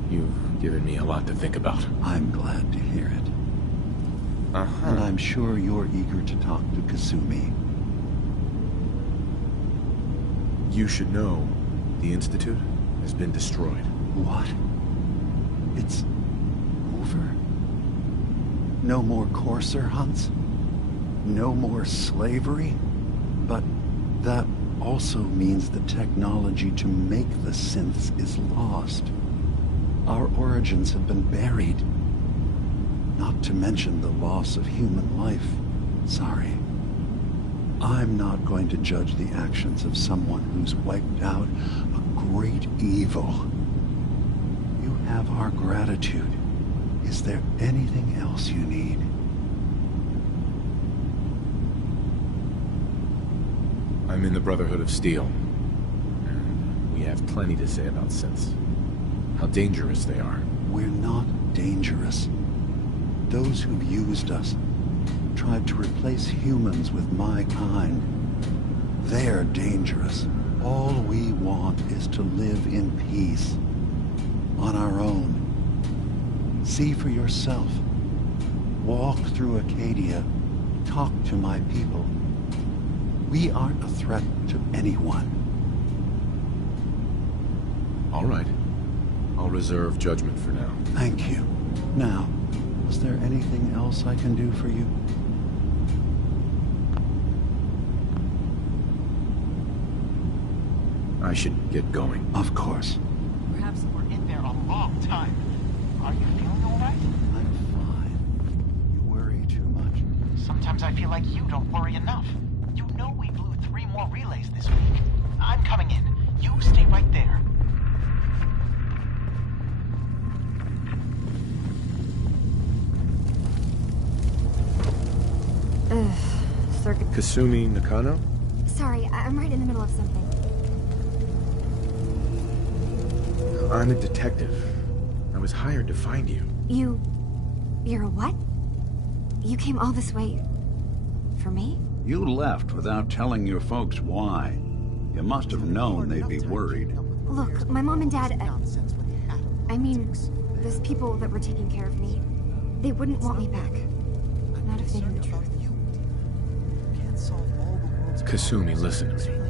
You've given me a lot to think about. I'm glad to hear it. And I'm sure you're eager to talk to Kasumi. You should know, the Institute has been destroyed. What? It's over? No more courser hunts? No more slavery? But that also means the technology to make the synths is lost. Our origins have been buried. Not to mention the loss of human life. Sorry. I'm not going to judge the actions of someone who's wiped out a great evil. You have our gratitude. Is there anything else you need? I'm in the Brotherhood of Steel, and we have plenty to say about synths. How dangerous they are. We're not dangerous. Those who've used us, tried to replace humans with my kind, they're dangerous. All we want is to live in peace, on our own. See for yourself. walk through Acadia, talk to my people. We aren't a threat to anyone. All right. I'll reserve judgment for now. Thank you. Now, is there anything else I can do for you? I should get going. Of course. Perhaps we're in there a long time. Are you feeling all right? I'm fine. You worry too much. Sometimes I feel like you don't worry enough. You know we blew 3 more relays this week. I'm coming in. You stay right there. Circuit. Kasumi Nakano? Sorry, I'm right in the middle of something. I'm a detective. I was hired to find you. You're a what? You came all this way... for me? You left without telling your folks why. You must have known they'd be worried. Look, my mom and dad... I mean, those people that were taking care of me, they wouldn't want me back. Not if they knew the truth. Kasumi, listen to me.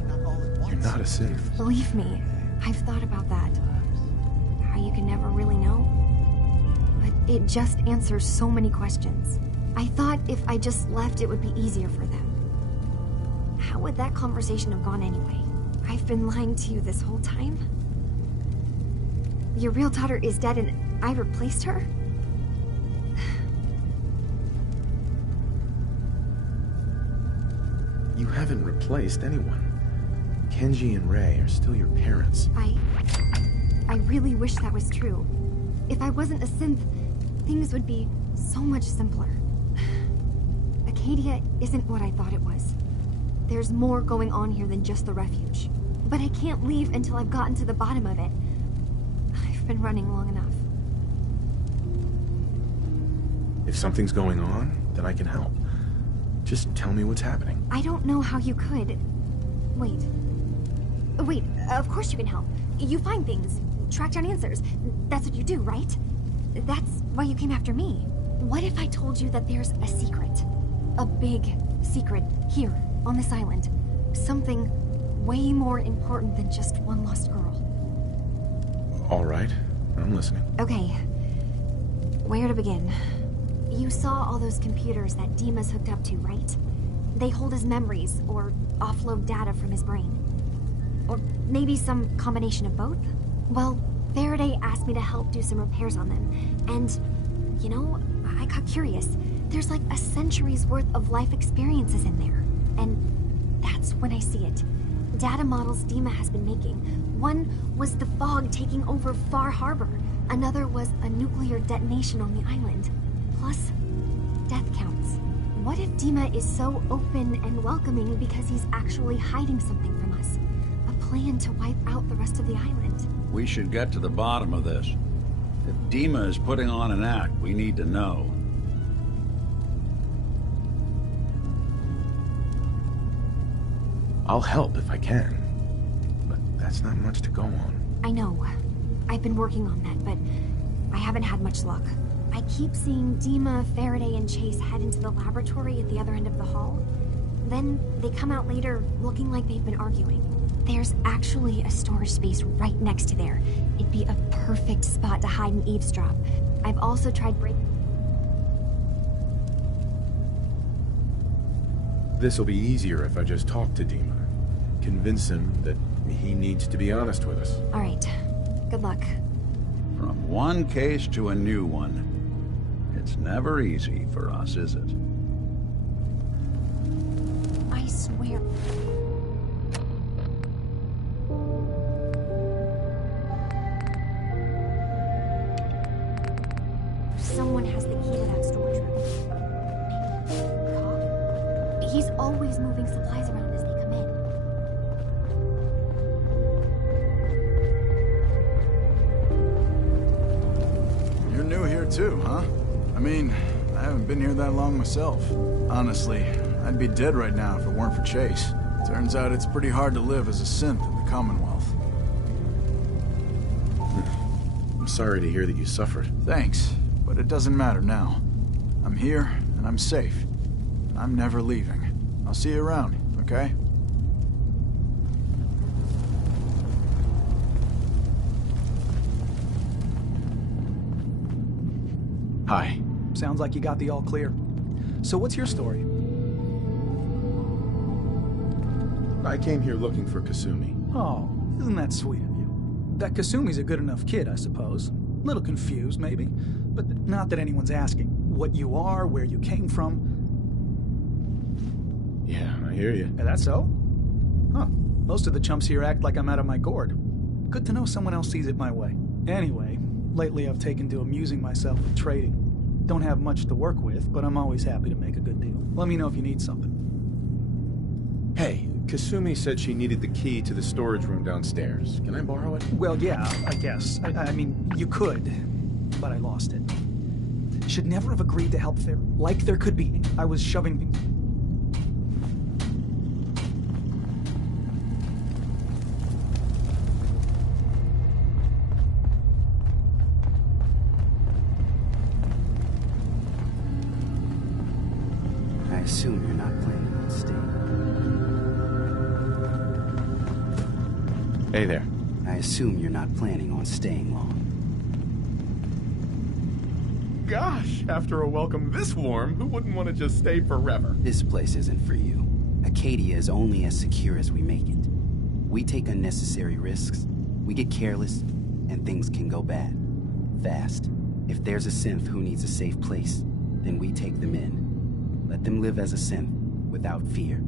You're not a synth. Believe me, I've thought about that. How you can never really know. But it just answers so many questions. I thought if I just left, it would be easier for them. How would that conversation have gone anyway? I've been lying to you this whole time? Your real daughter is dead and I replaced her? You haven't replaced anyone. Kenji and Rei are still your parents. I really wish that was true. If I wasn't a synth, things would be so much simpler. Acadia isn't what I thought it was. There's more going on here than just the refuge. But I can't leave until I've gotten to the bottom of it. I've been running long enough. If something's going on, then I can help. Just tell me what's happening. I don't know how you could. Wait, of course you can help. You find things, track down answers. That's what you do, right? That's why you came after me. What if I told you that there's a secret? A big secret here, on this island. Something way more important than just one lost girl. All right, I'm listening. Okay, where to begin? You saw all those computers that Dima's hooked up to, right? They hold his memories, or offload data from his brain. Or maybe some combination of both? Well, Faraday asked me to help do some repairs on them, and, you know, I got curious. There's like a century's worth of life experiences in there, and that's when I see it. Data models Dima has been making. One was the fog taking over Far Harbor. Another was a nuclear detonation on the island. Plus, death counts. What if Dima is so open and welcoming because he's actually hiding something from us? A plan to wipe out the rest of the island. We should get to the bottom of this. If Dima is putting on an act, we need to know. I'll help if I can. But that's not much to go on. I know. I've been working on that, but I haven't had much luck. I keep seeing Dima, Faraday, and Chase head into the laboratory at the other end of the hall. Then they come out later looking like they've been arguing. There's actually a storage space right next to there. It'd be a perfect spot to hide and eavesdrop. I've also tried breaking... This'll be easier if I just talk to Dima. Convince him that he needs to be honest with us. All right. Good luck. From one case to a new one. It's never easy for us, is it? I swear. Someone has the key to that storage room. Cobb? He's always moving supplies around as they come in. You're new here too, huh? I mean, I haven't been here that long myself. Honestly, I'd be dead right now if it weren't for Chase. Turns out it's pretty hard to live as a synth in the Commonwealth. I'm sorry to hear that you suffered. Thanks, but it doesn't matter now. I'm here, and I'm safe. And I'm never leaving. I'll see you around, okay? Hi. Sounds like you got the all clear. So what's your story? I came here looking for Kasumi. Oh, isn't that sweet of you? That Kasumi's a good enough kid, I suppose. Little confused, maybe. But not that anyone's asking what you are, where you came from. Yeah, I hear you. Is that so? Huh. Most of the chumps here act like I'm out of my gourd. Good to know someone else sees it my way. Anyway, lately I've taken to amusing myself with trading. Don't have much to work with, but I'm always happy to make a good deal. Let me know if you need something. Hey, Kasumi said she needed the key to the storage room downstairs. Can I borrow it? Well, yeah, I guess. I mean, you could, but I lost it. Should never have agreed to help there. Like there could be. I was shoving things. I assume you're not planning on staying. Hey there. I assume you're not planning on staying long. Gosh, after a welcome this warm, who wouldn't want to just stay forever? This place isn't for you. Acadia is only as secure as we make it. We take unnecessary risks, we get careless, and things can go bad. Fast. If there's a synth who needs a safe place, then we take them in. Let them live as a synth, without fear.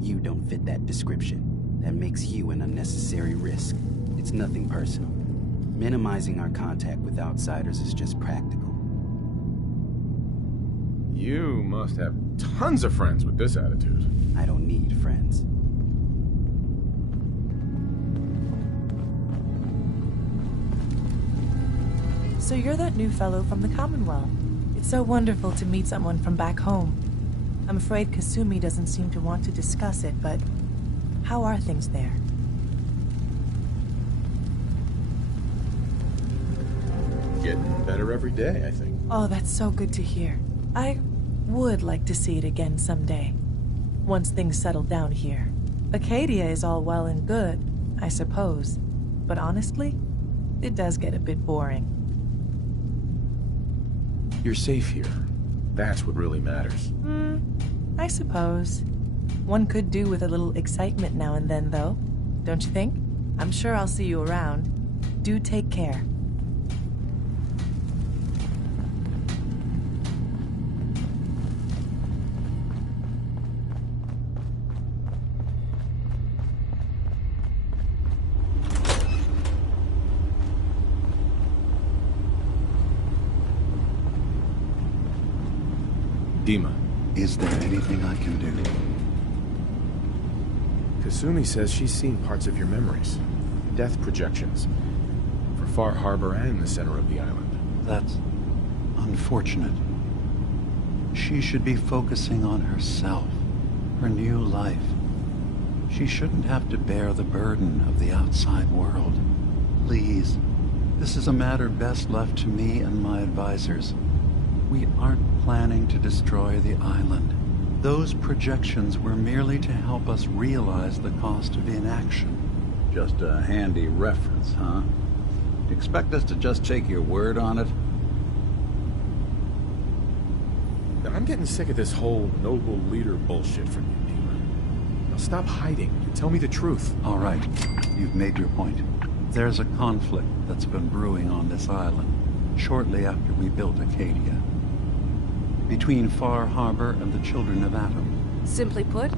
You don't fit that description. That makes you an unnecessary risk. It's nothing personal. Minimizing our contact with outsiders is just practical. You must have tons of friends with this attitude. I don't need friends. So you're that new fellow from the Commonwealth. It's so wonderful to meet someone from back home. I'm afraid Kasumi doesn't seem to want to discuss it, but how are things there? Getting better every day, I think. Oh, that's so good to hear. I would like to see it again someday. Once things settle down here. Acadia is all well and good, I suppose. But honestly, it does get a bit boring. You're safe here. That's what really matters. I suppose. One could do with a little excitement now and then, though. Don't you think? I'm sure I'll see you around. Do take care. Dima. Is there anything I can do? Kasumi says she's seen parts of your memories. Death projections. For Far Harbor and the center of the island. That's unfortunate. She should be focusing on herself, her new life. She shouldn't have to bear the burden of the outside world. Please, this is a matter best left to me and my advisors. We aren't planning to destroy the island. Those projections were merely to help us realize the cost of inaction. Just a handy reference, huh? You expect us to just take your word on it? I'm getting sick of this whole noble leader bullshit from you, Dima. Now stop hiding and tell me the truth. All right, you've made your point. There's a conflict that's been brewing on this island shortly after we built Acadia. Between Far Harbor and the Children of Atom. Simply put,